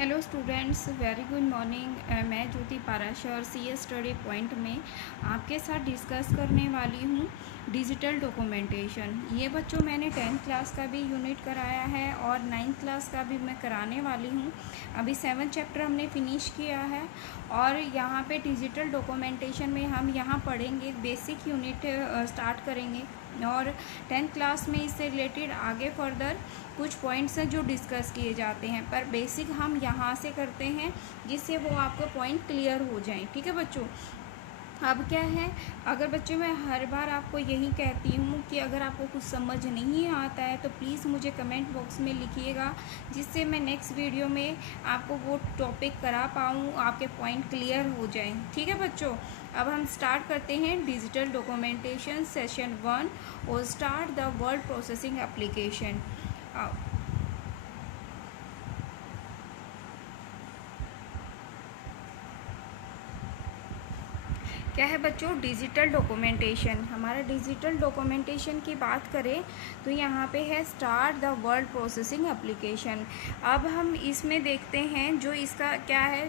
Hello students, very good morning. मैं ज्योति पाराशर सी study point में आपके साथ डिस्कस करने वाली हूँ डिजिटल डॉक्यूमेंटेशन। ये बच्चों मैंने 10th क्लास का भी यूनिट कराया है और 9th क्लास का भी मैं कराने वाली हूँ। अभी 7th चैप्टर हमने फिनिश किया है और यहाँ पे डिजिटल डॉक्यूमेंटेशन में हम यहाँ पढ़ेंगे, बेसिक यूनिट स्टार्ट करेंगे और 10th क्लास में इससे रिलेटेड आगे फर्दर कुछ पॉइंट्स हैं जो डिस्कस किए जाते हैं, पर बेसिक हम यहाँ से करते हैं जिससे वो आपको पॉइंट क्लियर हो जाएं। ठीक है बच्चों। अब क्या है, अगर बच्चों मैं हर बार आपको यही कहती हूँ कि अगर आपको कुछ समझ नहीं आता है तो प्लीज़ मुझे कमेंट बॉक्स में लिखिएगा, जिससे मैं नेक्स्ट वीडियो में आपको वो टॉपिक करा पाऊँ, आपके पॉइंट क्लियर हो जाएं। ठीक है बच्चों। अब हम स्टार्ट करते हैं डिजिटल डॉक्यूमेंटेशन सेशन 1 और start the word processing application. क्या है बच्चों, डिजिटल डॉक्यूमेंटेशन। हमारा डिजिटल डॉक्यूमेंटेशन की बात करें तो यहाँ पे है start the word processing application. अब हम इसमें देखते हैं जो इसका क्या है,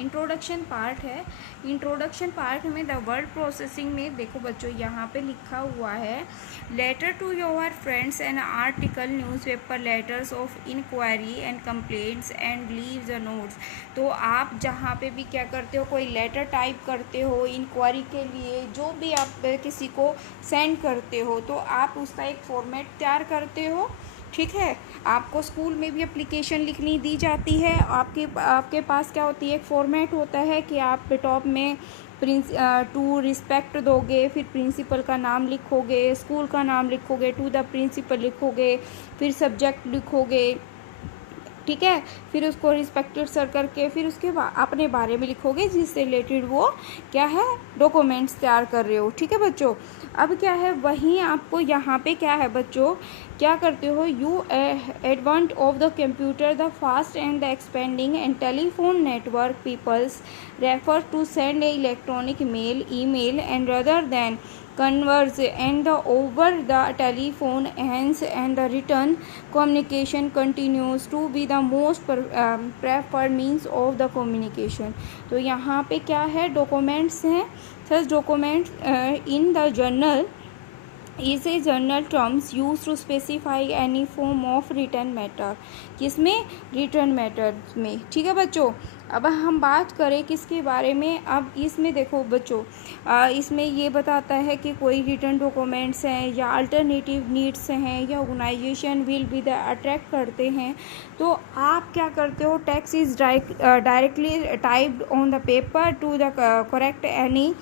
इंट्रोडक्शन पार्ट है। इंट्रोडक्शन पार्ट में द वर्ड प्रोसेसिंग में देखो बच्चों, यहाँ पे लिखा हुआ है letter to your friends and article, newspaper, letters of inquiry and complaints and leaves the notes. तो आप जहाँ पे भी क्या करते हो, कोई लेटर टाइप करते हो इंक्वायरी के लिए, जो भी आप किसी को सेंड करते हो तो आप उसका एक फॉर्मेट तैयार करते हो। ठीक है, आपको स्कूल में भी एप्लीकेशन लिखनी दी जाती है। आपके पास क्या होती है, एक फॉर्मेट होता है कि आप टॉप में टू रिस्पेक्ट दोगे, फिर प्रिंसिपल का नाम लिखोगे, स्कूल का नाम लिखोगे, टू द प्रिंसिपल लिखोगे, फिर सब्जेक्ट लिखोगे। ठीक है, फिर उसको रिस्पेक्टेड सर करके फिर उसके अपने बारे में लिखोगे जिससे रिलेटेड वो क्या है, डॉक्यूमेंट्स तैयार कर रहे हो। ठीक है बच्चों। अब क्या है, वहीं आपको यहाँ पे क्या है बच्चों, क्या करते हो, you advent of the computer the fast and the expanding and telephone network peoples refer to send a electronic mail, email and rather than converse and the over the telephone hence and the written communication continues to be the most preferred means of the communication। तो यहाँ पे क्या है, documents हैं। Such documents in the journal is a journal terms used to specify any form of written matter। किसमें, return matter में। ठीक है बच्चों। अब हम बात करें किसके बारे में, अब इसमें देखो बच्चों, इसमें ये बताता है कि कोई रिटर्न डॉक्यूमेंट्स हैं या अल्टरनेटिव नीड्स हैं या organization will be the attract करते हैं, तो आप क्या करते हो, text is directly typed on the paper to the correct any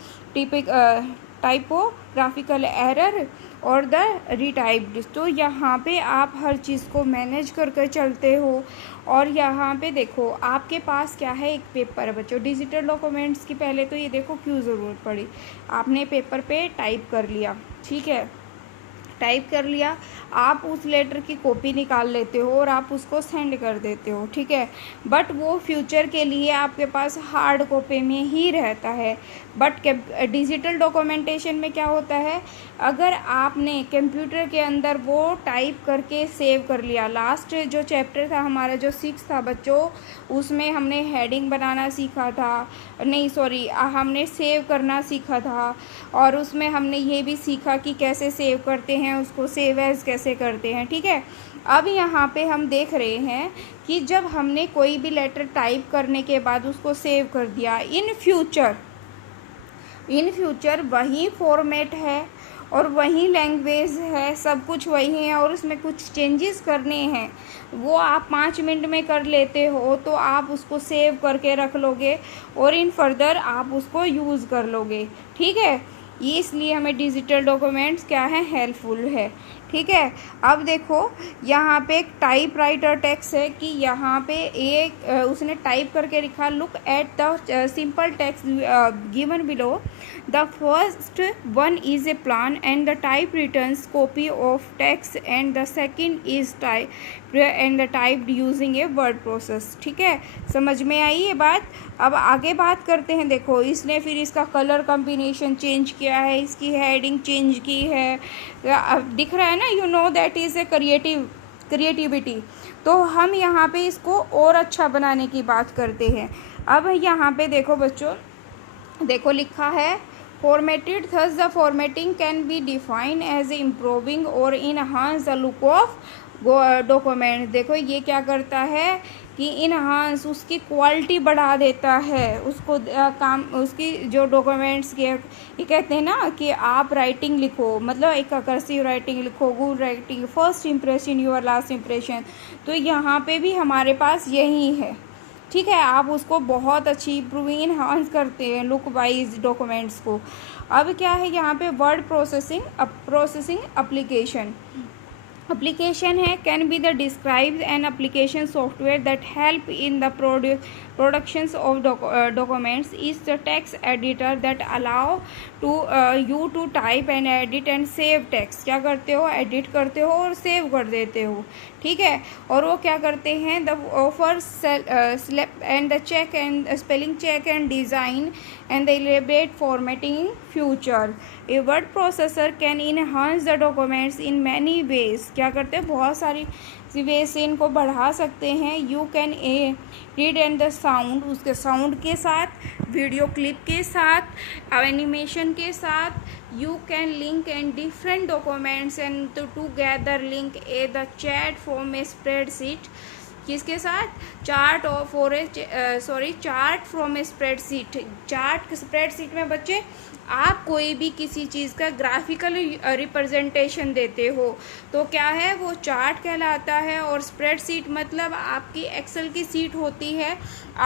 typographical error और द रीटाइप्ड। तो यहाँ पे आप हर चीज़ को मैनेज कर चलते हो। और यहाँ पे देखो आपके पास क्या है, एक पेपर है बच्चों। डिजिटल डॉक्यूमेंट्स की पहले तो ये देखो क्यों ज़रूरत पड़ी, आपने पेपर पे टाइप कर लिया। ठीक है, टाइप कर लिया, आप उस लेटर की कॉपी निकाल लेते हो और आप उसको सेंड कर देते हो। ठीक है, बट वो फ्यूचर के लिए आपके पास हार्ड कॉपी में ही रहता है। बट डिजिटल डॉक्यूमेंटेशन में क्या होता है, अगर आपने कंप्यूटर के अंदर वो टाइप करके सेव कर लिया। लास्ट जो चैप्टर था हमारा, जो 6 था बच्चों, उसमें हमने हेडिंग बनाना सीखा था, नहीं सॉरी, हमने सेव करना सीखा था। और उसमें हमने ये भी सीखा कि कैसे सेव करते हैं, उसको सेव एज कैसे करते हैं। ठीक है, अब यहाँ पे हम देख रहे हैं कि जब हमने कोई भी लेटर टाइप करने के बाद उसको सेव कर दिया, इन फ्यूचर वही फॉर्मेट है और वही लैंग्वेज है, सब कुछ वही है, और उसमें कुछ चेंजेस करने हैं वो आप 5 मिनट में कर लेते हो, तो आप उसको सेव करके रख लोगे और इन फर्दर आप उसको यूज़ कर लोगे। ठीक है, ये इसलिए हमें डिजिटल डॉक्यूमेंट्स क्या है, हेल्पफुल है। ठीक है, अब देखो यहाँ पे एक टाइप राइटर टेक्स्ट है कि यहाँ पे एक उसने टाइप करके लिखा, look at the simple text given below, the first one is a plan and the type returns copy of text and the second is type and the typed using a word process. ठीक है, समझ में आई ये बात। अब आगे बात करते हैं। देखो इसने फिर इसका कलर कॉम्बिनेशन चेंज किया है, इसकी हेडिंग चेंज की है, अब दिख रहा है ना, you know that is a creativity. तो हम यहाँ पे इसको और अच्छा बनाने की बात करते हैं। अब यहाँ पे देखो बच्चों, देखो लिखा है formatted, thus the formatting can be defined as improving और enhance the look of document. देखो ये क्या करता है कि इनहांस, उसकी क्वालिटी बढ़ा देता है, उसको काम, उसकी जो डॉक्यूमेंट्स के ये कहते हैं ना कि आप राइटिंग लिखो, मतलब एक कर्सिव राइटिंग लिखो, good writing, first impression your last impression. तो यहाँ पे भी हमारे पास यही है, ठीक है। आप उसको बहुत अच्छी इम्प्रूव इनहांस करते हैं लुक वाइज डॉक्यूमेंट्स को। अब क्या है यहाँ पे वर्ड प्रोसेसिंग एप्लीकेशन है, can be the describe an application software that help in the productions of documents is the text editor that allow to you to type and edit and save text. क्या करते हो, edit करते हो और save कर देते हो, ठीक है। और वो क्या करते हैं, the offer and the check and spelling check and design and the elaborate formatting in future. A word processor can enhance the documents in many ways. क्या करते हैं, बहुत सारी वे से इनको बढ़ा सकते हैं। You can read and the sound, उसके साउंड के साथ, वीडियो क्लिप के साथ, एनिमेशन के साथ। You can link and different documents and together link a the chat from a spreadsheet. किसके साथ, chart from a spreadsheet. Chart spreadsheet में बच्चे आप कोई भी किसी चीज़ का ग्राफिकल रिप्रेजेंटेशन देते हो तो क्या है, वो चार्ट कहलाता है। और स्प्रेडशीट मतलब आपकी एक्सेल की सीट होती है।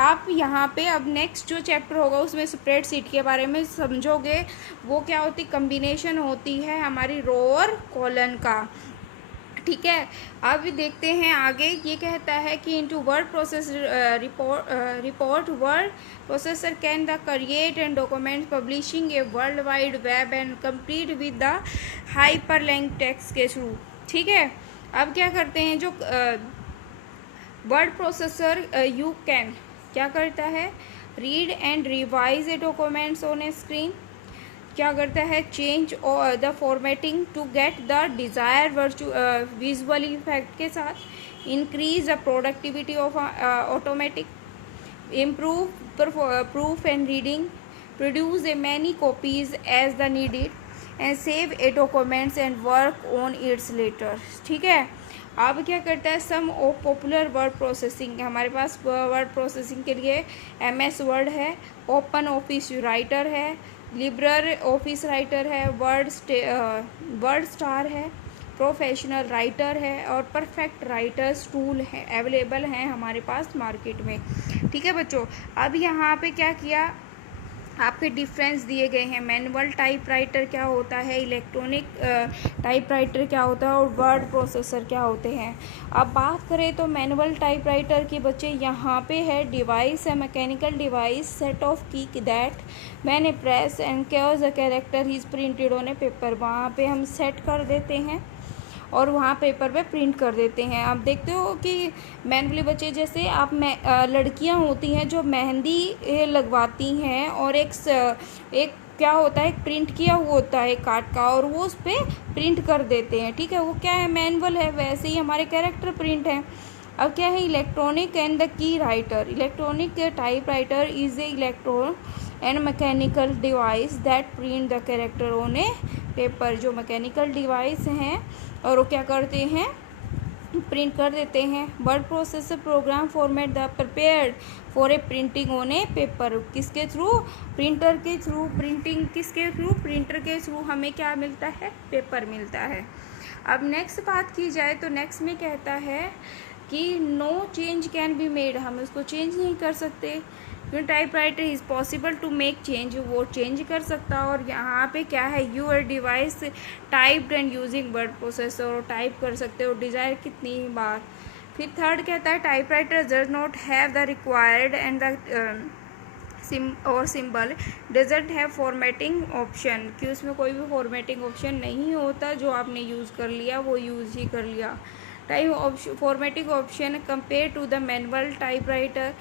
आप यहाँ पे अब नेक्स्ट जो चैप्टर होगा उसमें स्प्रेडशीट के बारे में समझोगे। वो क्या होती, कम्बिनेशन होती है हमारी रो और कॉलन का, ठीक है। अब देखते हैं आगे, ये कहता है कि into word process report word processor can the create and document publishing a world wide web and complete with the hyperlink text के थ्रू, ठीक है। अब क्या करते हैं, जो वर्ड प्रोसेसर यू कैन क्या करता है, read and revise a documents on a screen. क्या करता है, change the formatting to get the desire visual effect के साथ। Increase the productivity of automatic, improve proof and reading, produce a many copies as the needed and save a documents and work on its later, ठीक है। अब क्या करता है, some of popular word processing. हमारे पास वर्ड प्रोसेसिंग के लिए MS वर्ड है, ओपन ऑफिस राइटर है, लिब्रर ऑफिस राइटर है, वर्ड स्टार है, प्रोफेशनल राइटर है और परफेक्ट राइटर्स टूल है, अवेलेबल हैं हमारे पास मार्केट में, ठीक है बच्चों। अब यहाँ पे क्या किया, आपके डिफरेंस दिए गए हैं। मैनुअल टाइपराइटर क्या होता है, इलेक्ट्रॉनिक टाइपराइटर क्या होता है और वर्ड प्रोसेसर क्या होते हैं। अब बात करें तो मैनुअल टाइपराइटर की बच्चे यहाँ पे है, डिवाइस है, मैकेनिकल डिवाइस, सेट ऑफ की दैट मैंने press and cares a character is printed on a paper. वहाँ पे हम सेट कर देते हैं और वहाँ पेपर पे प्रिंट कर देते हैं। आप देखते हो कि मैनुअली बच्चे, जैसे आप लड़कियाँ होती हैं जो मेहंदी लगवाती हैं और एक क्या होता है, एक प्रिंट किया हुआ होता है कार्ड का और वो उस पर प्रिंट कर देते हैं, ठीक है। वो क्या है, मैनुअल है। वैसे ही हमारे कैरेक्टर प्रिंट है। अब क्या है, electronic and the key writer. Electronic type writer is a electron and mechanical device that print the character on a paper. जो मैकेनिकल डिवाइस हैं और वो क्या करते हैं, प्रिंट कर देते हैं। Word processor program format the prepared for a printing on a paper. किसके थ्रू, प्रिंटर के थ्रू। प्रिंटिंग किसके थ्रू, प्रिंटर के थ्रू हमें क्या मिलता है, पेपर मिलता है। अब नेक्स्ट बात की जाए तो नेक्स्ट में कहता है कि no change can be made. हम उसको चेंज नहीं कर सकते क्योंकि typewriter is possible to make change, वो चेंज कर सकता। और यहाँ पे क्या है, your device typed and using word processor, और टाइप कर सकते हो डिज़ायर कितनी बार। फिर थर्ड कहता है typewriter does not have the required and the symbol doesn't have formatting option, कि उसमें कोई भी फॉर्मेटिंग ऑप्शन नहीं होता, जो आपने यूज़ कर लिया वो यूज़ ही कर लिया। Formatting option compare to the manual typewriter.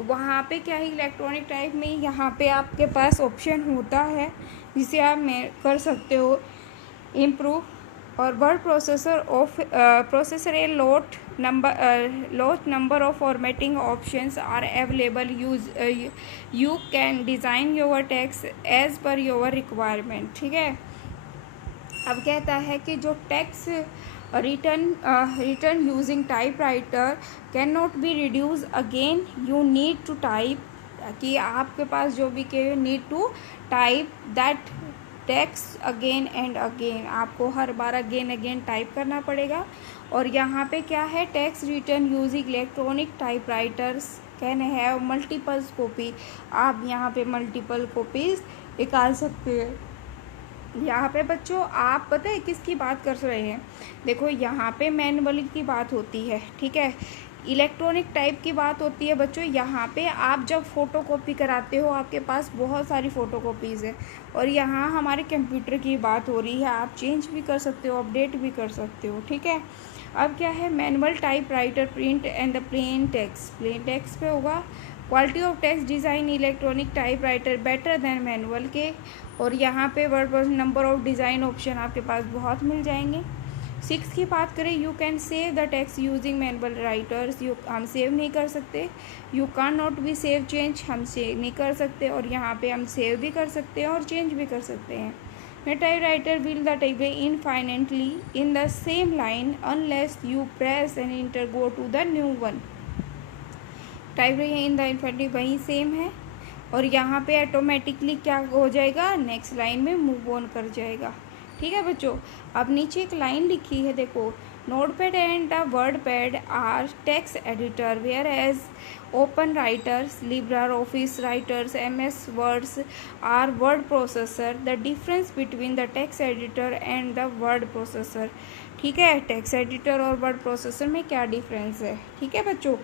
वहाँ पे क्या है, इलेक्ट्रॉनिक टाइप में यहाँ पे आपके पास ऑप्शन होता है जिसे आप कर सकते हो इम्प्रूव और word processor A lot number of formatting options are available. You can design your text as per your requirement. ठीक है, अब कहता है कि जो text return using type writer can not be reduce again, you need to type, कि आपके पास जो भी के need to type that text again and again, आपको हर बार अगेन टाइप करना पड़ेगा। और यहाँ पे क्या है, text return using electronic type writers can have multiple copy, आप यहाँ पे मल्टीपल कॉपीज निकाल सकते हैं। यहाँ पे बच्चों आप पता है किसकी बात कर रहे हैं, देखो यहाँ पे मैनुअल की बात होती है, ठीक है, इलेक्ट्रॉनिक टाइप की बात होती है बच्चों। यहाँ पे आप जब फ़ोटो कॉपी कराते हो आपके पास बहुत सारी फ़ोटो कॉपीज़ है, और यहाँ हमारे कंप्यूटर की बात हो रही है, आप चेंज भी कर सकते हो, अपडेट भी कर सकते हो, ठीक है। अब क्या है, manual type writer print and the plain text पे होगा। Quality of text design electronic type writer better than manual के, और यहाँ पे word number of design option आपके पास बहुत मिल जाएंगे। 6 की बात करें, you can save the text using manual writers, हम सेव नहीं कर सकते। You can not B save change, हम सेव नहीं कर सकते, और यहाँ पे हम सेव भी कर सकते हैं और चेंज भी कर सकते हैं। Type writer will the type infinitely in the same line unless you press and enter go to the new one. Type in the infinitely वही सेम है, और यहाँ पे ऑटोमेटिकली क्या हो जाएगा, नेक्स्ट लाइन में मूव ऑन कर जाएगा, ठीक है बच्चों। अब नीचे एक लाइन लिखी है, देखो, notepad and the word pad are text editor where as open writers, libre office writers, MS words are word processor. The difference between the text editor and the word processor, ठीक है, text editor और word processor में क्या difference है, ठीक है बच्चों।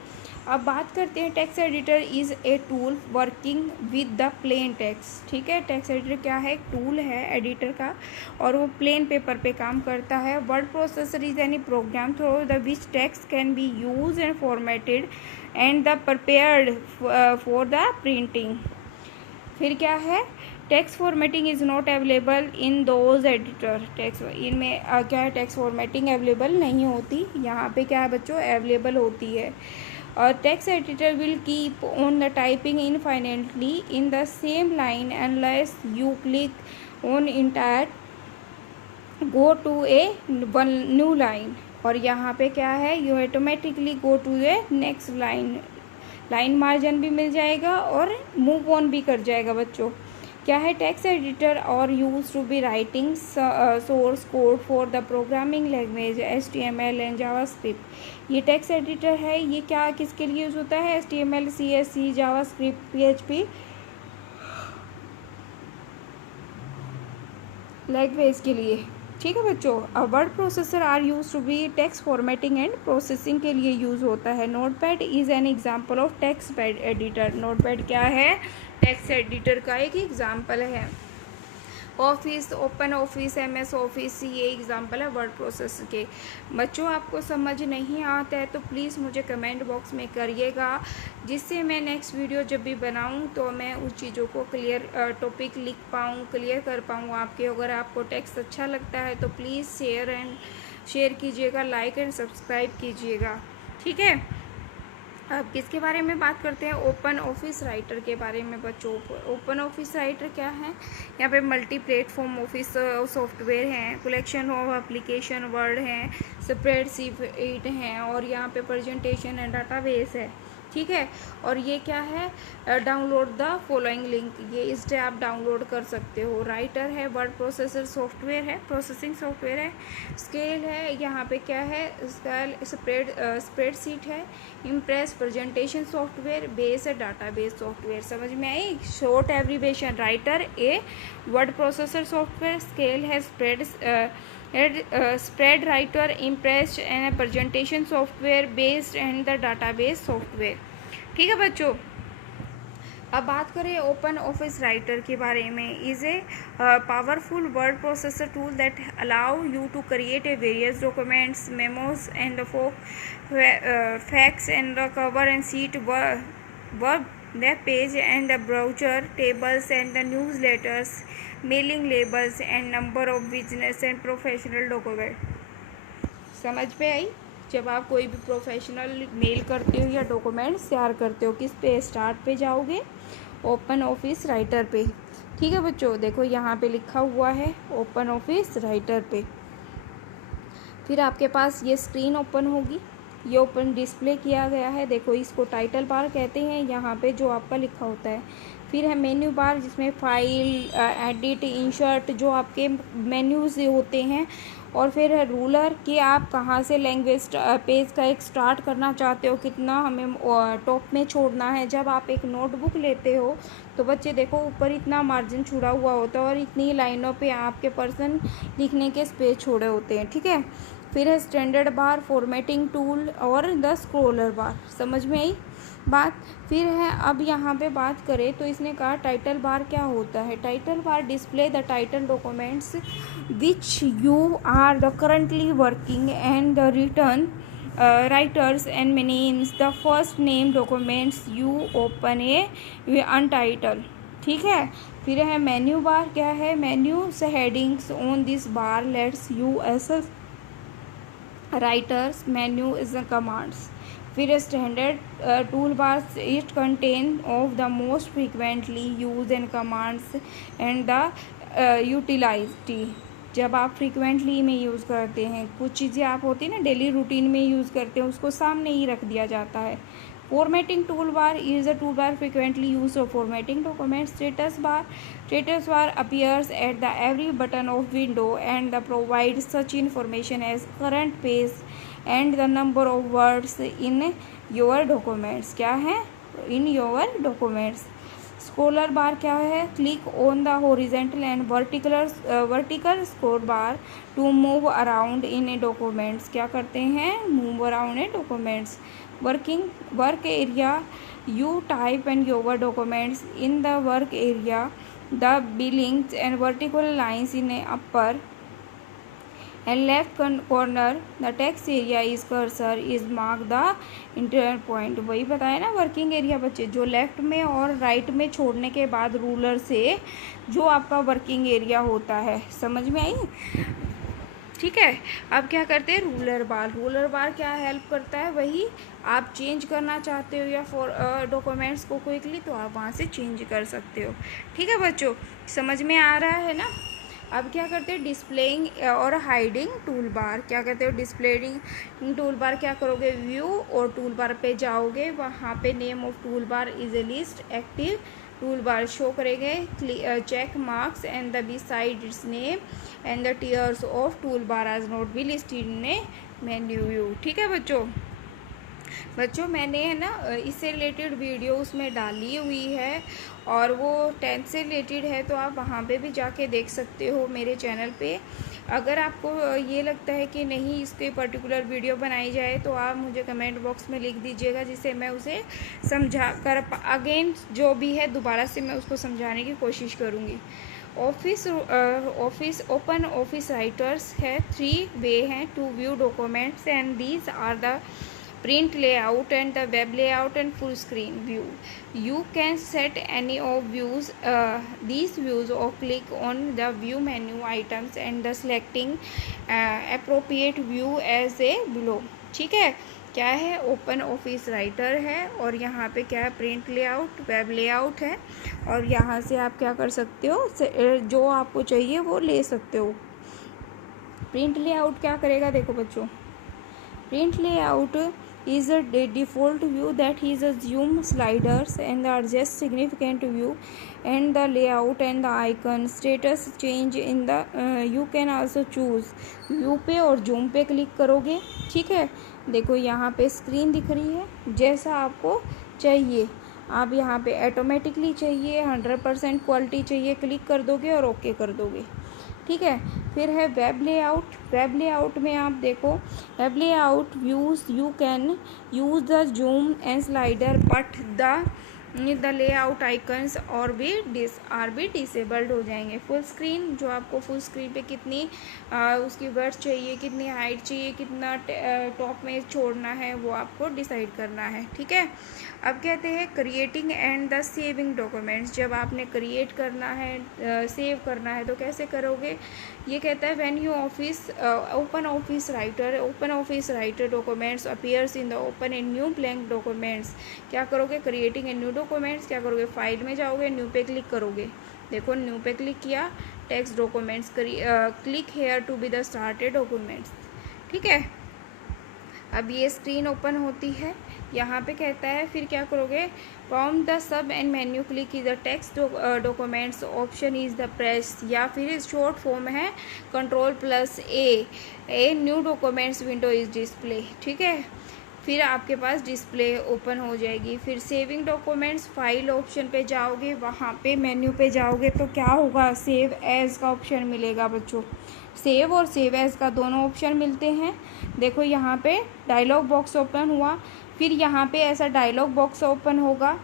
अब बात करते हैं, text editor is a tool working with the plain text, ठीक है, टेक्स्ट एडिटर क्या है, एक टूल है एडिटर का, और वो प्लेन पेपर पे काम करता है। Word processor is any program through the which text can be use and formatted and the prepared for the printing. फिर क्या है, text formatting is not available in those editor, text इनमें क्या है, टेक्स्ट फॉर्मेटिंग अवेलेबल नहीं होती, यहाँ पे क्या है बच्चों, अवेलेबल होती है। Text editor will keep on the typing infinitely in the same line unless you click on entire go to a one new line, और यहाँ पे क्या है, you automatically go to the next line margin भी मिल जाएगा और move on भी कर जाएगा बच्चों। क्या है, टेक्स्ट एडिटर और use to be writing source code for the programming language HTML and JavaScript. ये टेक्स्ट एडिटर है, ये क्या किसके लिए यूज़ होता है, HTML CSS JavaScript PHP language के लिए, ठीक है बच्चों। अब word processor are use to be text formatting and processing के लिए यूज़ होता है। Notepad is an example of text editor, notepad क्या है, टेक्स्ट एडिटर का एक एग्जाम्पल है। Office, open office, MS office, ये एग्जाम्पल है वर्ड प्रोसेसर के। बच्चों आपको समझ नहीं आता है तो प्लीज़ मुझे कमेंट बॉक्स में करिएगा, जिससे मैं नेक्स्ट वीडियो जब भी बनाऊं तो मैं उस चीज़ों को क्लियर टॉपिक लिख पाऊँ, क्लियर कर पाऊँ आपके। अगर आपको टेक्स्ट अच्छा लगता है तो प्लीज़ शेयर कीजिएगा, लाइक एंड सब्सक्राइब कीजिएगा, ठीक है। अब किसके बारे में बात करते हैं, ओपन ऑफिस राइटर के बारे में बच्चों। ओपन ऑफिस राइटर क्या है, यहाँ पे मल्टी प्लेटफॉर्म ऑफिस सॉफ्टवेयर हैं, कलेक्शन ऑफ एप्लीकेशन वर्ड हैं, स्प्रेडशीट हैं, और यहाँ पे प्रेजेंटेशन एंड डाटाबेस है, ठीक है। और ये क्या है, डाउनलोड द फॉलोइंग लिंक, ये इससे आप डाउनलोड कर सकते हो। राइटर है, वर्ड प्रोसेसर सॉफ्टवेयर है, प्रोसेसिंग सॉफ्टवेयर है। स्केल है, यहाँ पे क्या है, स्प्रेडशीट है। इम्प्रेस प्रेजेंटेशन सॉफ्टवेयर, बेस है, डाटाबेस सॉफ्टवेयर। समझ में आई, short abbreviation, writer a word processor software, scale है spread writer, impress and presentation software, based and the database software, ठीक है बच्चों। अब बात करें ओपन ऑफिस राइटर के बारे में। Is a powerful word processor tool that allow you to create a various documents, memos and facts and cover and sheet work web page and the brochure, tables and the newsletters, mailing labels and number of business and professional document। समझ में आई? जब आप कोई भी professional mail करते हो या documents तैयार करते हो, किस पे? स्टार्ट पे जाओगे, ओपन ऑफिस राइटर पे। ठीक है बच्चों, देखो यहाँ पे लिखा हुआ है ओपन ऑफिस राइटर पे। फिर आपके पास ये स्क्रीन ओपन होगी, ये ओपन डिस्प्ले किया गया है। देखो इसको टाइटल बार कहते हैं, यहाँ पे जो आपका लिखा होता है। फिर है मेन्यू बार, जिसमें फाइल, एडिट, इंसर्ट, जो आपके मेन्यूज होते हैं। और फिर है रूलर कि आप कहाँ से लैंग्वेज पेज का एक स्टार्ट करना चाहते हो, कितना हमें टॉप में छोड़ना है। जब आप एक नोटबुक लेते हो तो बच्चे देखो ऊपर इतना मार्जिन छुड़ा हुआ होता है और इतनी लाइनों पे आपके पर्सन लिखने के स्पेस छोड़े होते हैं। ठीक है। फिर है स्टैंडर्ड बार, फॉर्मेटिंग टूल और द स्क्रोलर बार। समझ में आई बात? फिर है अब यहाँ पे बात करें तो इसने कहा टाइटल बार क्या होता है। Title bar display the title documents which you are the currently working and the return writers and names the first name documents you open a untitled। ठीक है। फिर है मेन्यू बार क्या है। Menus headings on this bar lets you access writer's menu is the commands. फिर standard tool bar it contain of the most frequently use and commands and the utility. जब आप frequently में use करते हैं, कुछ चीज़ें आप होती है ना डेली रूटीन में यूज़ करते हैं, उसको सामने ही रख दिया जाता है। Formatting tool bar is a tool bar frequently use for formatting document. Status bar appears at the every button of window and the provide such information as current page and the number of words in your documents. क्या है? In your documents. Scroller bar क्या है। Click on the horizontal and vertical scroll bar to move around in a documents. क्या करते हैं? Move around A documents. Work area you type and your documents in the work area the Billings and vertical lines in A upper and left corner the text area is cursor is mark the inter point. वही बताया ना working area बच्चे, जो left में और right में छोड़ने के बाद रूलर से जो आपका वर्किंग एरिया होता है। समझ में आई? ठीक है। अब क्या करते हैं? रूलर बार क्या हेल्प करता है? वही आप चेंज करना चाहते हो या फॉर डॉक्यूमेंट्स को क्विकली, तो आप वहाँ से चेंज कर सकते हो। ठीक है बच्चों, समझ में आ रहा है ना? अब क्या करते हैं? डिस्प्लेइंग और हाइडिंग टूल बार। क्या करते हो? डिस्प्लेइंग टूल बार क्या करोगे? व्यू और टूल बार पे जाओगे, वहाँ पे name of tool bar is a list active tool bar show करेंगे। Check marks and the beside its name and the tiers of tool bar as not be listed in a menu view. ठीक है बच्चों मैंने है ना इससे related video उसमें डाली हुई है और वो 10th से रिलेटेड है, तो आप वहाँ पे भी जाके देख सकते हो मेरे चैनल पे। अगर आपको ये लगता है कि नहीं इसके पर्टिकुलर वीडियो बनाई जाए तो आप मुझे कमेंट बॉक्स में लिख दीजिएगा, जिससे मैं उसे समझा कर अगेन जो भी है दोबारा से मैं उसको समझाने की कोशिश करूँगी। ओपन ऑफिस राइटर्स है 3 ways to view documents and these are the print layout and the web layout and full screen view. You can set any of these views or click on the view menu items and the selecting appropriate view as a below। ठीक है। क्या है? Open office writer है और यहाँ पे क्या है? प्रिंट लेआउट, वेब लेआउट है और यहाँ से आप क्या कर सकते हो? जो आपको चाहिए वो ले सकते हो। प्रिंट लेआउट क्या करेगा? देखो बच्चों, print layout is a default view that is a zoom sliders and the adjust significant view and the layout and the icon status change in the you can also choose view पे और zoom पे click करोगे। ठीक है। देखो यहाँ पे screen दिख रही है, जैसा आपको चाहिए आप यहाँ पे ऑटोमेटिकली चाहिए 100% क्वालिटी चाहिए, क्लिक कर दोगे और ओके कर दोगे। ठीक है। फिर है वेब लेआउट। वेब लेआउट में आप देखो web layout views you can use the zoom and slider but the the layout icons और भी डिसेबल्ड हो जाएंगे। फुल स्क्रीन, जो आपको फुल स्क्रीन पे कितनी उसकी वर्ड्स चाहिए, कितनी हाइट चाहिए, कितना टॉप में छोड़ना है, वो आपको डिसाइड करना है। ठीक है, अब कहते हैं creating and the saving documents. जब आपने क्रिएट करना है, सेव करना है, तो कैसे करोगे? ये कहता है when you open office writer documents appears in the open a new blank documents. क्या करोगे? Creating a new documents. क्या करोगे? फाइल में जाओगे, न्यू पे क्लिक करोगे। देखो न्यू पे क्लिक किया, text documents, click here to be the started documents. ठीक है, अब ये स्क्रीन ओपन होती है। यहाँ पे कहता है फिर क्या करोगे? From the sub and menu click is the text documents option is the press, या फिर शॉर्ट फॉर्म है Ctrl+A new documents window is display. ठीक है, फिर आपके पास डिस्प्ले ओपन हो जाएगी। फिर सेविंग डॉक्यूमेंट्स, फाइल ऑप्शन पे जाओगे, वहाँ पे मेन्यू पे जाओगे तो क्या होगा? सेव एज का ऑप्शन मिलेगा बच्चों। सेव और सेव एज का दोनों ऑप्शन मिलते हैं। देखो यहाँ पे डायलॉग बॉक्स ओपन हुआ, फिर यहाँ पे ऐसा डायलॉग बॉक्स ओपन होगा।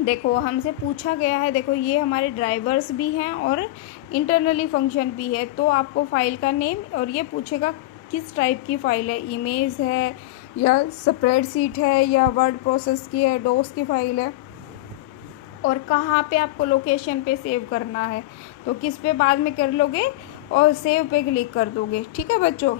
देखो हमसे पूछा गया है, देखो ये हमारे ड्राइवर्स भी हैं और इंटरनली फंक्शन भी है। तो आपको फाइल का नेम, और ये पूछेगा किस टाइप की फ़ाइल है, इमेज है या स्प्रेडशीट है या वर्ड प्रोसेस की है, डॉस की फ़ाइल है, और कहाँ पे आपको लोकेशन पे सेव करना है। तो किस पे बाद में कर लोगे और सेव पे क्लिक कर दोगे। ठीक है बच्चों,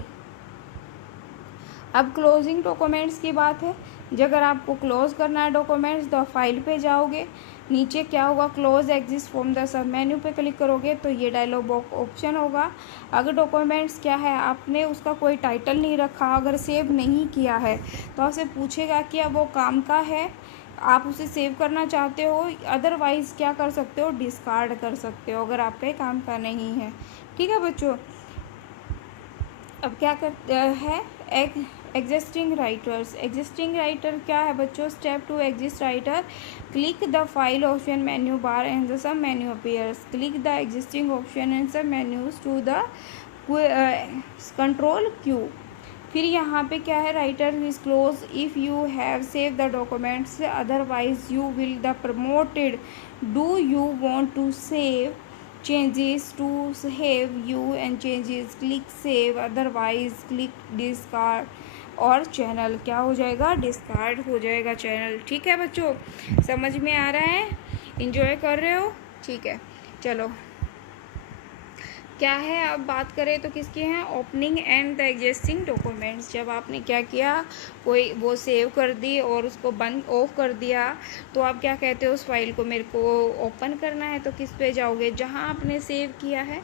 अब क्लोजिंग डॉक्यूमेंट्स की बात है। अगर आपको क्लोज करना है डॉक्यूमेंट्स, तो फाइल पे जाओगे, नीचे क्या होगा? Close exist from the sub menu पे क्लिक करोगे तो ये डायलॉग बॉक्स ऑप्शन होगा। अगर डॉक्यूमेंट्स क्या है, आपने उसका कोई टाइटल नहीं रखा, अगर सेव नहीं किया है, तो आपसे पूछेगा कि अब वो काम का है, आप उसे सेव करना चाहते हो, अदरवाइज़ क्या कर सकते हो? डिस्कार्ड कर सकते हो, अगर आपके काम का नहीं है। ठीक है बच्चों, अब क्या करते हैं? एग्जिस्टिंग राइटर क्या है बच्चों? Step to exist writer, click the file option menu bar and the sub menu appears, click the existing option and sub menus to the control Q. फिर यहाँ पे क्या है? Writer is close if you have save the documents, otherwise you will the promoted. Do you want to save changes to save you and changes, click save, otherwise click discard और channel क्या हो जाएगा? Discard हो जाएगा channel. ठीक है बच्चों, समझ में आ रहा है? इंजॉय कर रहे हो? ठीक है, चलो क्या है, अब बात करें तो किसकी हैं? Opening and the existing documents. जब आपने क्या किया, कोई वो सेव कर दी और उसको बंद ऑफ कर दिया, तो आप क्या कहते हो? उस फाइल को मेरे को ओपन करना है, तो किस पे जाओगे? जहां आपने सेव किया है,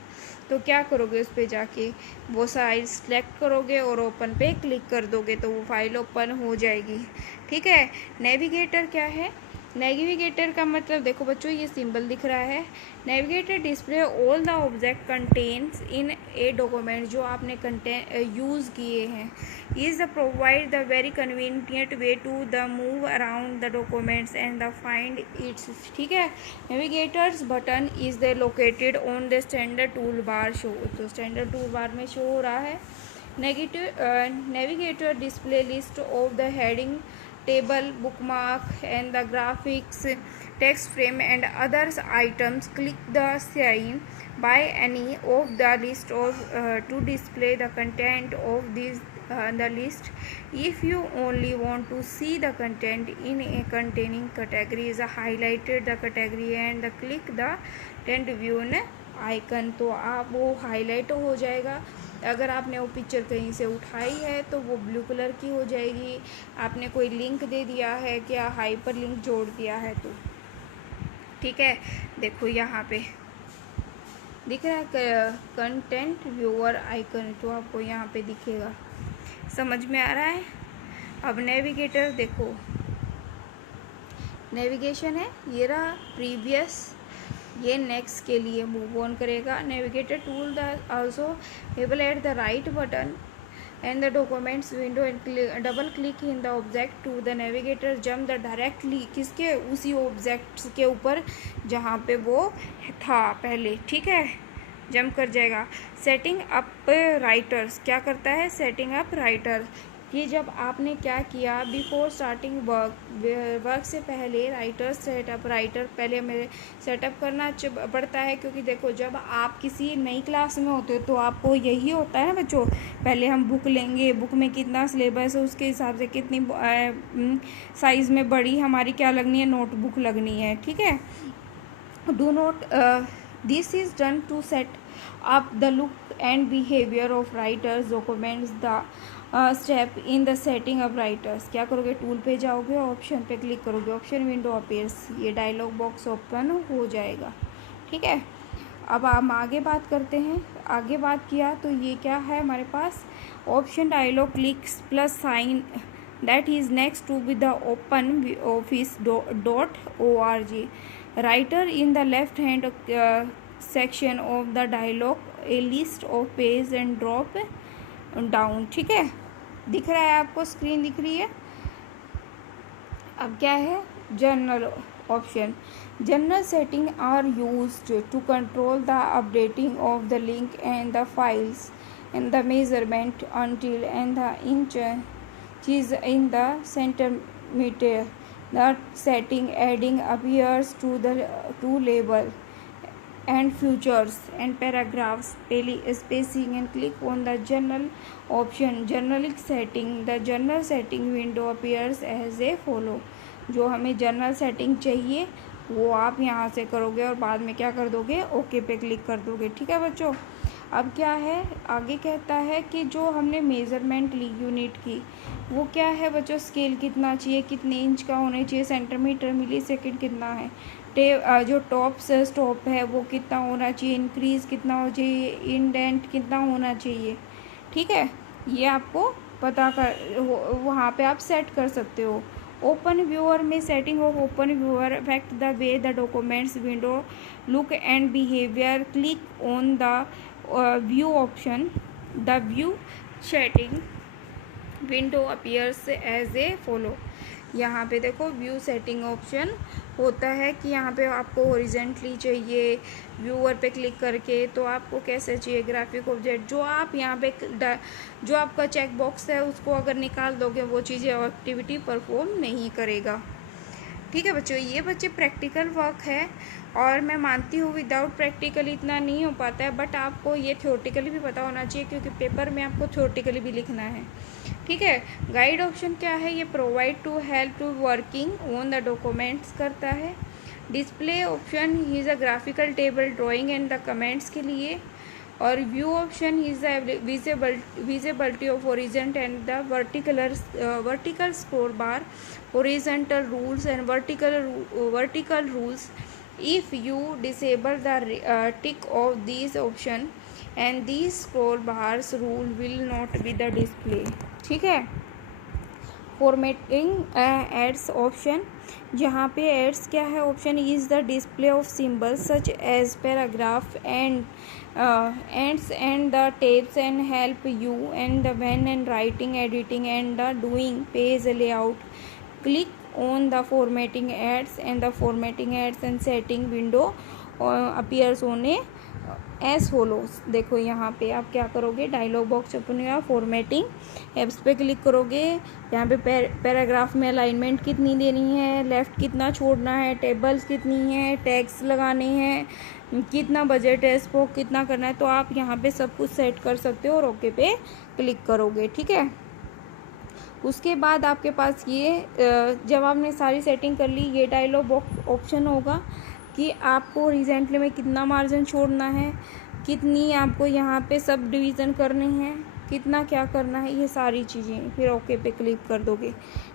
तो क्या करोगे? उस पे जाके वो फाइल सेलेक्ट करोगे और ओपन पे क्लिक कर दोगे, तो वो फाइल ओपन हो जाएगी। ठीक है, नेविगेटर क्या है? नेविगेटर का मतलब देखो बच्चों, ये सिंबल दिख रहा है। Navigator display all the object contents in a document, जो आपने यूज़ किए हैं। Is the provide the very convenient way to the move around the documents and the find its. ठीक है, navigators button is the located on the standard tool bar show, तो standard tool bar में show हो रहा है। Navigator display list of the heading, table, bookmark and the graphics, text frame and other items. Click the sign by any of the list of to display the content of the list. If you only want to see the content in a containing categories, highlighted the category and click the tent view icon, तो आप वो highlight हो जाएगा। अगर आपने वो picture कहीं से उठाई है तो वो ब्लू कलर की हो जाएगी। आपने कोई लिंक दे दिया है, क्या हाइपर लिंक जोड़ दिया है, तो ठीक है। देखो यहाँ पे दिख रहा है कंटेंट व्यूअर आइकन, तो आपको यहाँ पे दिखेगा। समझ में आ रहा है? अब नेविगेटर देखो, नेविगेशन है, ये रहा प्रीवियस, ये नेक्स्ट के लिए मूव ऑन करेगा। Navigator tool the also able at the right button and the documents window and double click in the object to the navigator jump the directly, किसके? उसी ऑब्जेक्ट के ऊपर जहाँ पे वो था पहले। ठीक है, जंप कर जाएगा। सेटिंग अप राइटर्स क्या करता है? सेटिंग अप राइटर कि जब आपने क्या किया बिफोर स्टार्टिंग वर्क से पहले राइटर पहले हमें सेटअप करना पड़ता है, क्योंकि देखो जब आप किसी नई क्लास में होते हो तो आपको यही होता है ना बच्चों, पहले हम बुक लेंगे, बुक में कितना सिलेबस है उसके हिसाब से कितनी साइज़ में बड़ी हमारी क्या लगनी है, नोटबुक लगनी है, ठीक है। Do note this is done to set up the look and behavior of writers documents the step in the setting up writers। क्या करोगे, टूल पे जाओगे, ऑप्शन पे क्लिक करोगे, ऑप्शन विंडो अपीयर्स, ये डायलॉग बॉक्स ओपन हो जाएगा, ठीक है। अब हम आगे बात करते हैं। आगे बात किया तो ये क्या है हमारे पास, option dialog clicks plus sign that is next to with the openoffice.org writer in the left hand section of the dialog a list of page and drop down, ठीक है। दिख रहा है आपको, स्क्रीन दिख रही है। अब क्या है, general option, general setting are used to control the updating of the link and the files and the measurement until and the inches in the centimeter। The setting adding appears to the to label and features and paragraphs spacing and click on the general option general setting। The general setting window appears as a follow। जो हमें general setting चाहिए वो आप यहाँ से करोगे और बाद में क्या कर दोगे, ओके पे क्लिक कर दोगे, ठीक है बच्चों। अब क्या है, आगे कहता है कि जो हमने मेज़रमेंट ली यूनिट की वो क्या है बच्चों, स्केल कितना चाहिए, कितने इंच का होना चाहिए, सेंटीमीटर, मिली सेकेंड कितना है, जो टॉप से स्टॉप है वो कितना होना चाहिए, इंक्रीज़ कितना होना चाहिए, इंडेंट कितना होना चाहिए, ठीक है। ये आपको पता कर वहाँ पे आप सेट कर सकते हो। ओपन व्यूअर में setting of open viewer affect the way the documents window look and behaviour. Click on the view option, the view setting window appears as a follow. यहाँ पे देखो व्यू सेटिंग ऑप्शन होता है कि यहाँ पे आपको हॉरिजेंटली चाहिए, व्यूअर पे क्लिक करके तो आपको कैसे चाहिए, ग्राफिक ऑब्जेक्ट, जो आप यहाँ पे जो आपका चेक बॉक्स है उसको अगर निकाल दोगे वो चीज़ें एक्टिविटी परफॉर्म नहीं करेगा, ठीक है बच्चों। ये बच्चे प्रैक्टिकल वर्क है और मैं मानती हूँ विदाउट प्रैक्टिकल इतना नहीं हो पाता है, बट आपको ये थ्योरेटिकली भी पता होना चाहिए क्योंकि पेपर में आपको थ्योरेटिकली भी लिखना है, ठीक है। गाइड ऑप्शन क्या है, ये provide to help to working on the documents करता है। Display option is a graphical table drawing and the comments के लिए। और view option is the visibility of horizontal and the vertical scroll bar, horizontal rules and vertical rules। if you disable the tick of these option and these scroll bars rule will not be the display, ठीक है। Formatting ads option, जहाँ पे aids क्या है option, is the display of symbols such as paragraph and ends and the tabs and help you and the when and writing editing and the doing page layout. Click on the formatting ads and the formatting ads and setting window appears on as follows। देखो यहाँ पे आप क्या करोगे, dialogue box open होगा, formatting apps पे click करोगे, यहाँ पे पैराग्राफ में अलाइनमेंट कितनी देनी है, लेफ्ट कितना छोड़ना है, टेबल्स कितनी है, टैग्स लगाने हैं, कितना बजट है, स्पोक कितना करना है, तो आप यहाँ पे सब कुछ सेट कर सकते हो और ओके पे क्लिक करोगे, ठीक है। उसके बाद आपके पास ये जब आपने सारी सेटिंग कर ली, ये डायलॉग बॉक्स ऑप्शन होगा कि आपको हॉरिजॉन्टली में कितना मार्जिन छोड़ना है, कितनी आपको यहाँ पे सब डिवीज़न करने हैं, कितना क्या करना है, ये सारी चीज़ें, फिर ओके पे क्लिक कर दोगे,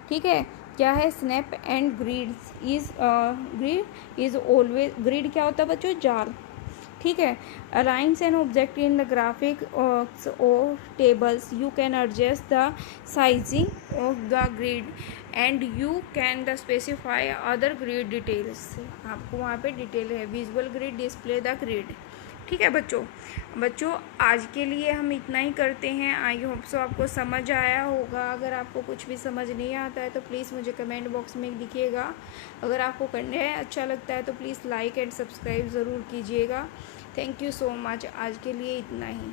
ठीक है। क्या है, snap and grid is always, grid क्या होता है बच्चों, जाल, ठीक है। Aligns an object in the graphic और tables, you can adjust the sizing of the grid and you can the specify other grid details. आपको वहाँ पे डिटेल है, visual grid display the grid, ठीक है बच्चों आज के लिए हम इतना ही करते हैं। आई होप सो आपको समझ आया होगा। अगर आपको कुछ भी समझ नहीं आता है तो प्लीज़ मुझे कमेंट बॉक्स में लिखिएगा। अगर आपको करने अच्छा लगता है तो प्लीज़ लाइक एंड सब्सक्राइब ज़रूर कीजिएगा। Thank you so much. आज के लिए इतना ही।